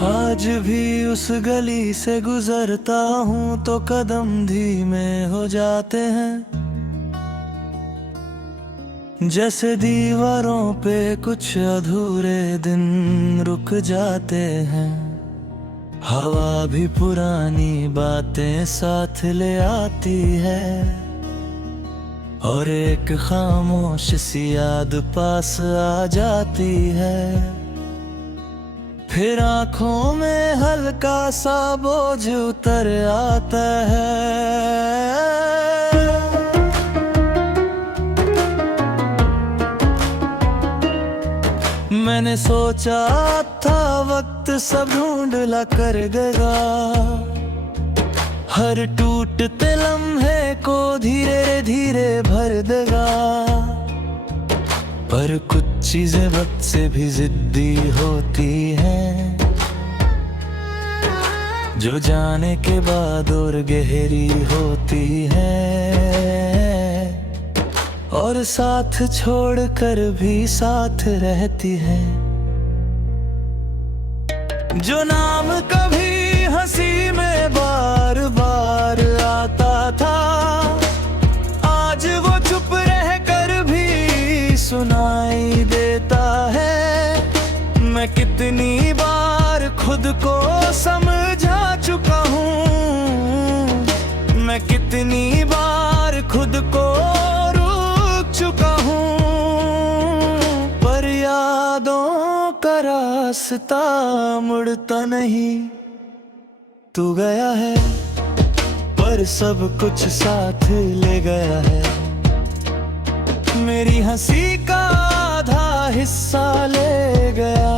आज भी उस गली से गुजरता हूँ तो कदम धीमे हो जाते हैं, जैसे दीवारों पे कुछ अधूरे दिन रुक जाते हैं। हवा भी पुरानी बातें साथ ले आती है और एक खामोश सी याद पास आ जाती है। फिर आंखों में हल्का सा बोझ उतर आता है। मैंने सोचा था वक्त सब ढूंढ ला कर गया, हर टूटते लम्हे को धीरे धीरे भर देगा। पर कुछ चीजें वक्त से भी जिद्दी होती हैं, जो जाने के बाद और गहरी होती हैं, और साथ छोड़कर भी साथ रहती हैं। जो नाम कभी हंसी में बार बार आता था, आज वो चुप रह कर भी सुनाई देता है। मैं कितनी बार खुद को समझा चुका हूँ, मैं कितनी बार खुद को रोक चुका हूँ। पर यादों का रास्ता मुड़ता नहीं, तू गया है पर सब कुछ साथ ले गया है। मेरी हंसी का आधा हिस्सा ले गया,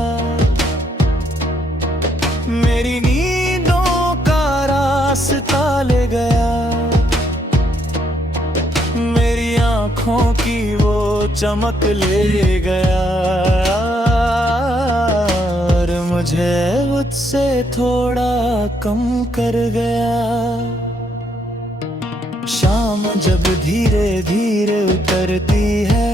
मेरी नींदों का रास्ता ले गया, मेरी आँखों की वो चमक ले गया, और मुझे मुझसे थोड़ा कम कर गया। शाम जब धीरे धीरे उतरती है,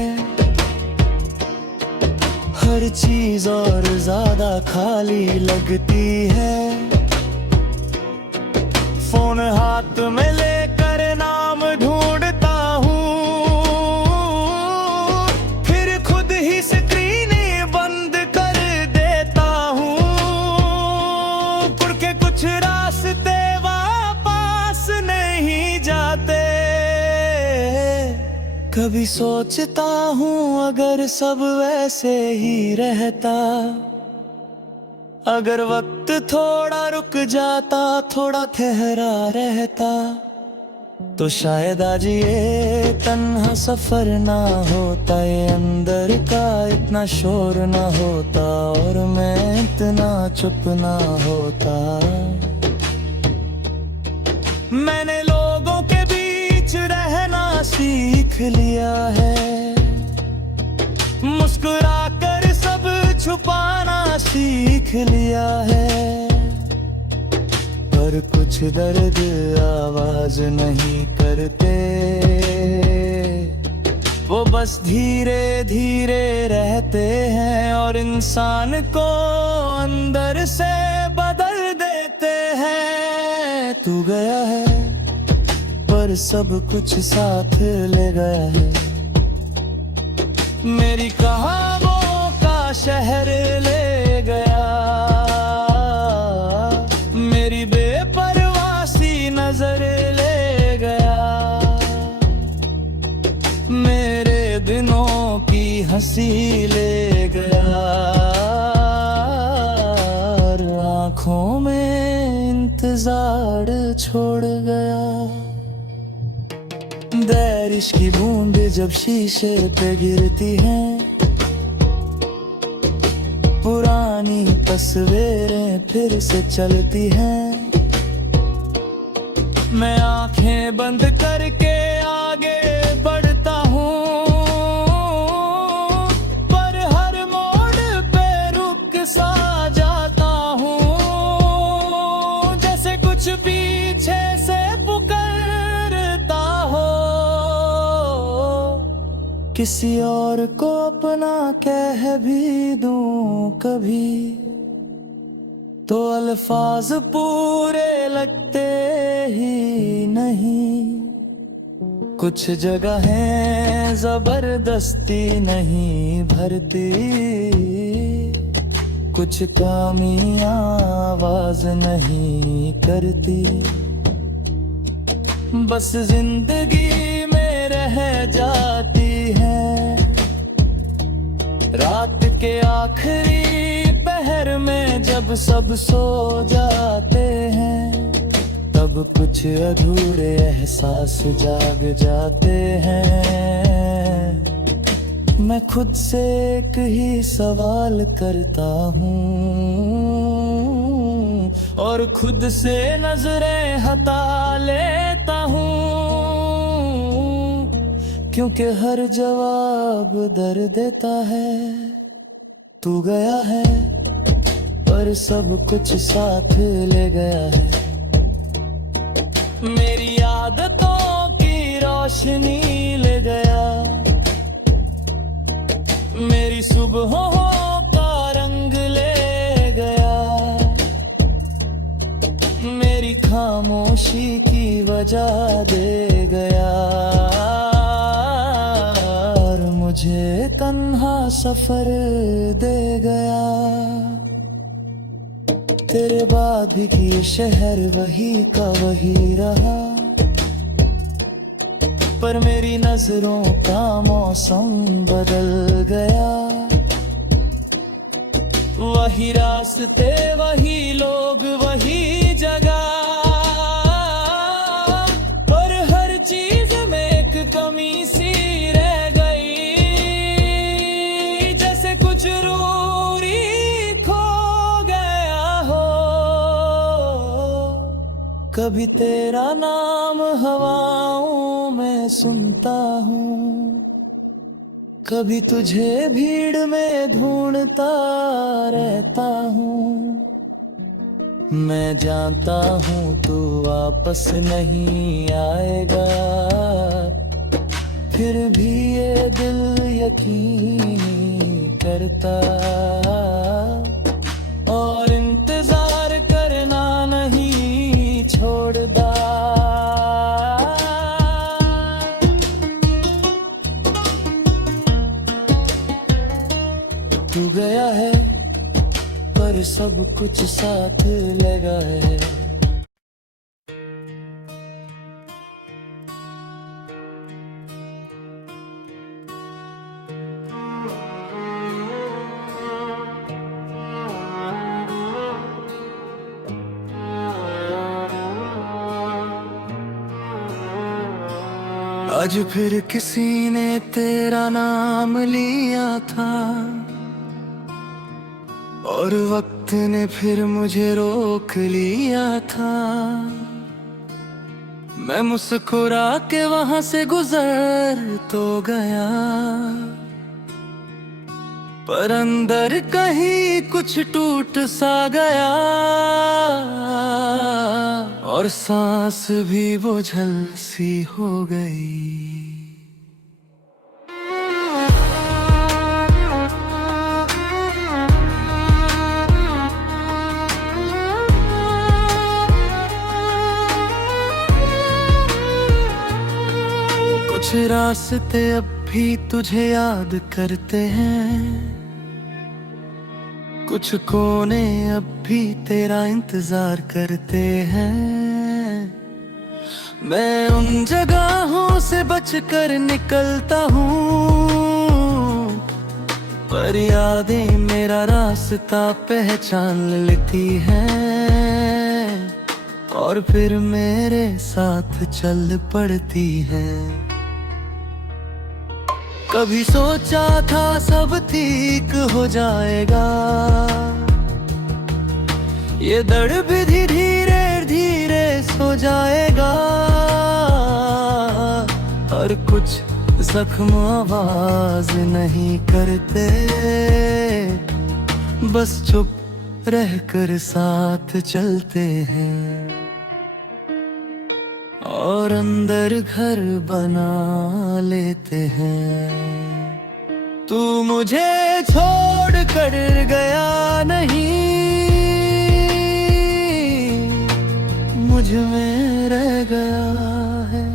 हर चीज और ज्यादा खाली लगती है। फोन हाथ में लेकर नाम ढूंढता हूँ, फिर खुद ही स्क्रीन बंद कर देता हूँ। क्योंकि कुछ रास्ते वापस नहीं जाते। कभी सोचता हूँ अगर सब वैसे ही रहता, अगर वक्त थोड़ा रुक जाता, थोड़ा ठहरा रहता, तो शायद आज ये तन्हा सफर ना होता, ये अंदर का इतना शोर ना होता, और मैं इतना चुप ना होता। मैंने लोगों के बीच रहना सीख लिया है, मुस्कुराकर सब छुपाना सीख लिया है। पर कुछ दर्द आवाज नहीं करते, वो बस धीरे धीरे रहते हैं और इंसान को अंदर से बदल देते हैं। तू गया है पर सब कुछ साथ ले गया है, मेरी कहावों का शहर ले गया, मेरी बेपरवासी नजर ले गया, मेरे दिनों की हंसी ले गया, और आँखों में इंतजार छोड़ गया। बारिश की बूंद जब शीशे पे गिरती हैं, पुरानी तस्वीरें फिर से चलती हैं। मैं आंखें बंद करके आगे बढ़ता हूँ, पर हर मोड़ पे रुक सा जाता हूँ, जैसे कुछ पीछे से पुकारता हो। किसी और को अपना कह भी दूं कभी, तो अल्फाज पूरे लगते ही नहीं। कुछ जगह है जबरदस्ती नहीं भरती, कुछ कामियां आवाज नहीं करती। बस जिंदगी में रह जाती है। रात के आखिरी पहर में जब सब सो जाते हैं, तब कुछ अधूरे एहसास जाग जाते हैं। मैं खुद से एक ही सवाल करता हूँ और खुद से नजरें हटा लेता हूँ, क्योंकि हर जवाब दर्द देता है। तू गया है पर सब कुछ साथ ले गया है। मेरी आदतों की रोशनी ले गया, मेरी सुबहों का रंग ले गया, मेरी खामोशी की वजह दे गया, और मुझे तन्हा सफर दे गया। तेरे बाद भी ये शहर वही का वही रहा, पर मेरी नजरों का मौसम बदल गया। वही रास्ते वही लोग वही जगह, पर हर चीज में एक कमी सी रह गई, जैसे कुछ जरूरी खो गया हो। कभी तेरा नाम हवाओं में सुनता हूँ, कभी तुझे भीड़ में ढूंढता रहता हूँ। मैं जानता हूँ तू वापस नहीं आएगा, फिर भी ये दिल यकीन करता, और इंतजार करना नहीं छोड़ता। तू गया है पर सब कुछ साथ ले गए। आज फिर किसी ने तेरा नाम लिया था, और वक्त ने फिर मुझे रोक लिया था। मैं मुस्कुरा के वहां से गुजर तो गया, पर अंदर कहीं कुछ टूट सा गया, और सांस भी बोझल सी हो गई। कुछ रास्ते अब भी तुझे याद करते हैं, कुछ कोने अब भी तेरा इंतजार करते हैं। मैं उन जगहों से बचकर निकलता हूँ, पर यादें मेरा रास्ता पहचान लेती हैं, और फिर मेरे साथ चल पड़ती हैं। कभी सोचा था सब ठीक हो जाएगा, ये दर्द भी धीरे धीरे सो जाएगा, और कुछ जख्म आवाज नहीं करते, बस चुप रहकर साथ चलते हैं, और अंदर घर बना लेते हैं। तू मुझे छोड़ कर गया नहीं, मुझ में रह गया है।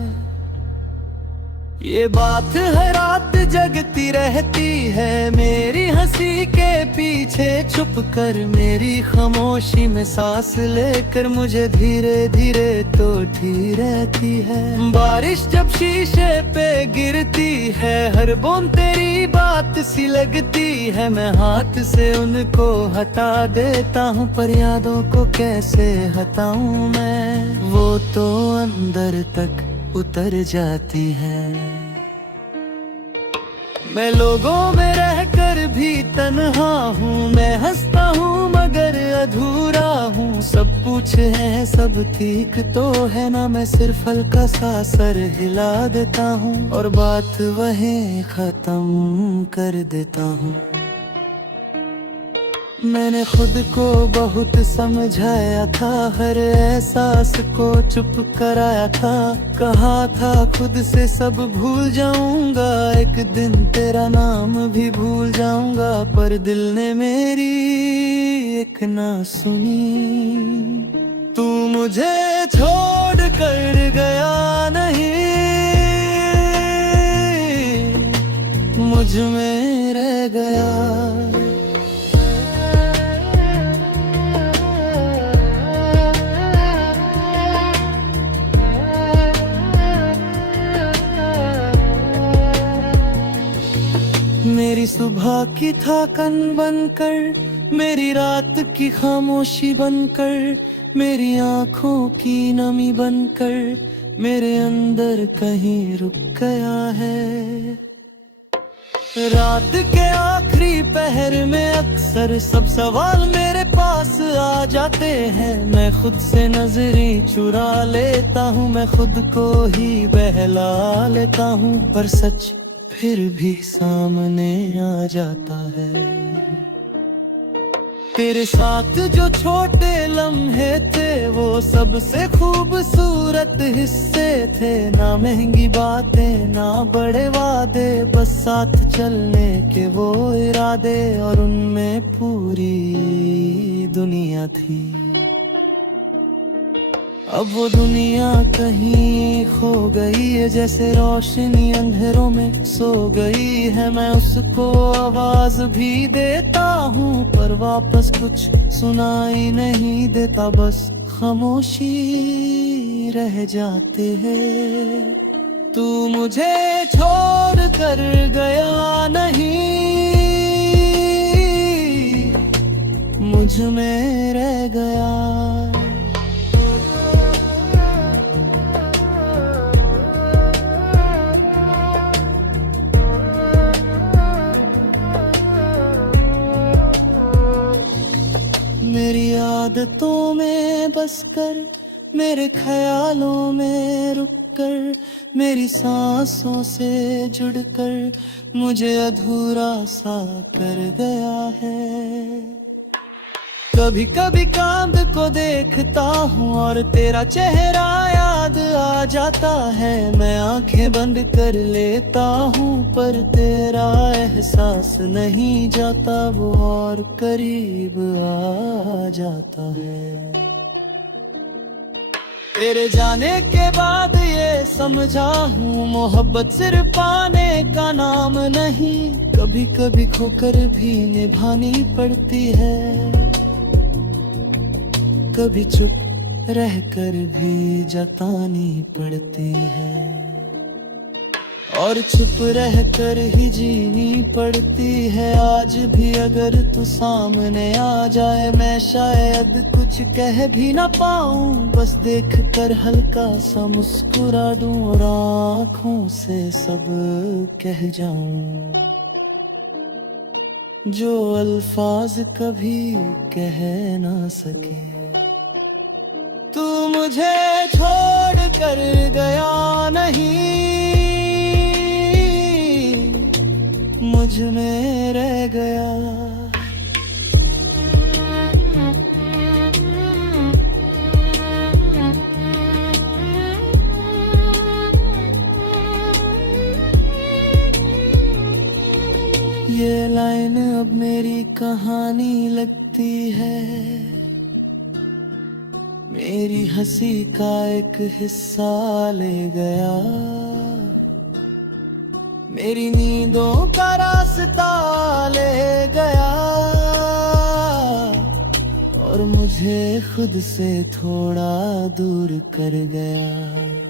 ये बात हर रात जगती रहती है मेरी हंसी के पीछे छुप कर, मेरी खामोशी में सांस लेकर मुझे धीरे धीरे तोड़ती रहती है। बारिश जब शीशे पे गिरती है हर बूंद तेरी बात सी लगती है, मैं हाथ से उनको हटा देता हूँ पर यादों को कैसे हटाऊं मैं, वो तो अंदर तक उतर जाती है। मैं लोगों में रहकर भी तन्हा हूँ, मैं हंसता हूँ मगर अधूरा हूँ। सब पूछे हैं सब ठीक तो है ना, मैं सिर्फ हल्का सा सर हिला देता हूँ और बात वहीं खत्म कर देता हूँ। मैंने खुद को बहुत समझाया था, हर एहसास को चुप कराया था। कहा था खुद से सब भूल जाऊंगा, एक दिन तेरा नाम भी भूल जाऊंगा, पर दिल ने मेरी एक ना सुनी। तू मुझे छोड़ कर गया नहीं, मुझ में रह गया। मेरी सुबह की थकान बनकर, मेरी रात की खामोशी बनकर, मेरी आँखों की नमी बनकर, मेरे अंदर कहीं रुक गया है। रात के आखिरी पहर में अक्सर सब सवाल मेरे पास आ जाते हैं, मैं खुद से नजरें चुरा लेता हूँ, मैं खुद को ही बहला लेता हूँ, पर सच फिर भी सामने आ जाता है। तेरे साथ जो छोटे लम्हे थे वो सबसे खूबसूरत हिस्से थे, ना महंगी बातें ना बड़े वादे, बस साथ चलने के वो इरादे, और उनमें पूरी दुनिया थी। अब वो दुनिया कहीं खो गई है, जैसे रोशनी अंधेरों में सो गई है। मैं उसको आवाज भी देता हूँ पर वापस कुछ सुनाई नहीं देता, बस खामोशी रह जाते हैं। तू मुझे छोड़ कर गया नहीं, मुझ में रह गया। मेरी आदतों में बसकर, मेरे ख्यालों में रुककर, मेरी सांसों से जुड़कर, मुझे अधूरा सा कर गया है। कभी कभी चांद को देखता हूँ और तेरा चेहरा याद आ जाता है, मैं आंखें बंद कर लेता हूँ पर तेरा एहसास नहीं जाता, वो और करीब आ जाता है। तेरे जाने के बाद ये समझा हूँ, मोहब्बत सिर्फ पाने का नाम नहीं, कभी कभी खोकर भी निभानी पड़ती है, कभी चुप रहकर भी जतानी पड़ती है, और चुप रहकर ही जीनी पड़ती है। आज भी अगर तू सामने आ जाए, मैं शायद कुछ कह भी ना पाऊं, बस देख कर हल्का सा मुस्कुरा दूं और आँखों से सब कह जाऊं, जो अल्फाज कभी कह ना सके। तू मुझे छोड़ कर गया नहीं, मुझ में रह गया। ये लाइन अब मेरी कहानी लगती है, मेरी मेरी हंसी का एक हिस्सा ले गया, मेरी नींदों का रास्ता ले गया, और मुझे खुद से थोड़ा दूर कर गया।